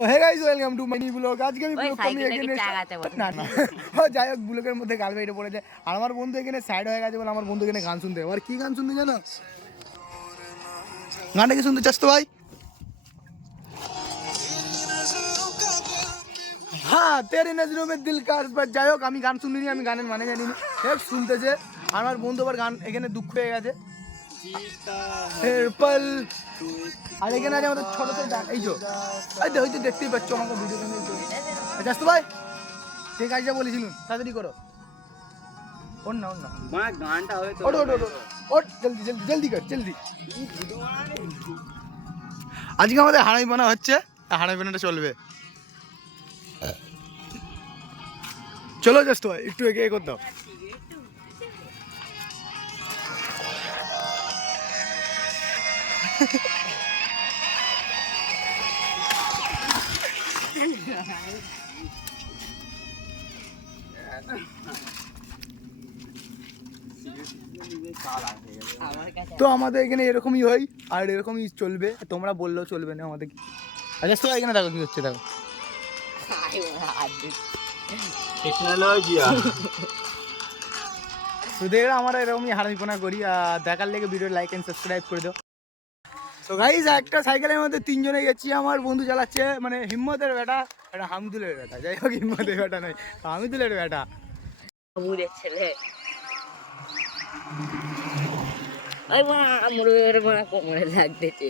Hey guys welcome to my new blog. আজকে আমি blog করি এখানে না না যাই হোক ব্লগের মধ্যে গাল বেরিয়ে পড়েছে। আর আমার বন্ধু এখানে সাইড হয়ে গেছে বলে আমার বন্ধু এখানে গান শুনতে। আর কি গান শুনতে জানো? গানটা কি শুনতে চাস তো ভাই? হ্যাঁ তেরে নজরোं में दिल का बस। যাই হোক আমি গান শুনিনি, আমি গানের মানে জানিনি। হেড শুনতেছে আমার বন্ধু আবার গান এখানে দুঃখ হয়ে গেছে। হেরপল আর এখানে আছে আমাদের ছোট ছোট এই যে এই তো দেখতেই পাচ্ছ আমাকে ভিডিও যাস তো ভাই যে কাজটা বলেছিলুন তাড়াতাড়ি করো। ওর না মা গানটা হবে তো ওট ওট ওট ওট জলদি জলদি জলদি কর জলদি। আজকে আমাদের হাড়াই বানা হচ্ছে, হাড়াই বানাটা চলবে। চলো যাস তো ভাই একটু এগিয়ে করে দাও। তো আমাদের এখানে এরকমই হয় আর এরকমই চলবে, তোমরা বললেও চলবে না আমাদের। আচ্ছা তো এখানে দেখো কি হচ্ছে, দেখো তো দেখলে আমরা এরকমই হারামিপনা করি। আর দেখার লেগে ভিডিও লাইক এন্ড সাবস্ক্রাইব করে দাও। তো গাইস একটা সাইকেলের মধ্যে তিনজনে গেছি। আমার বন্ধু চালাচ্ছে মানে হিম্মতের বেটা, এটা হামিদুলের বেটা। যাই হোক হিম্মতের বেটা নয়, হামিদুলের বেটা। ছেলে ওই মা আমার কোমরে লাগতেছে।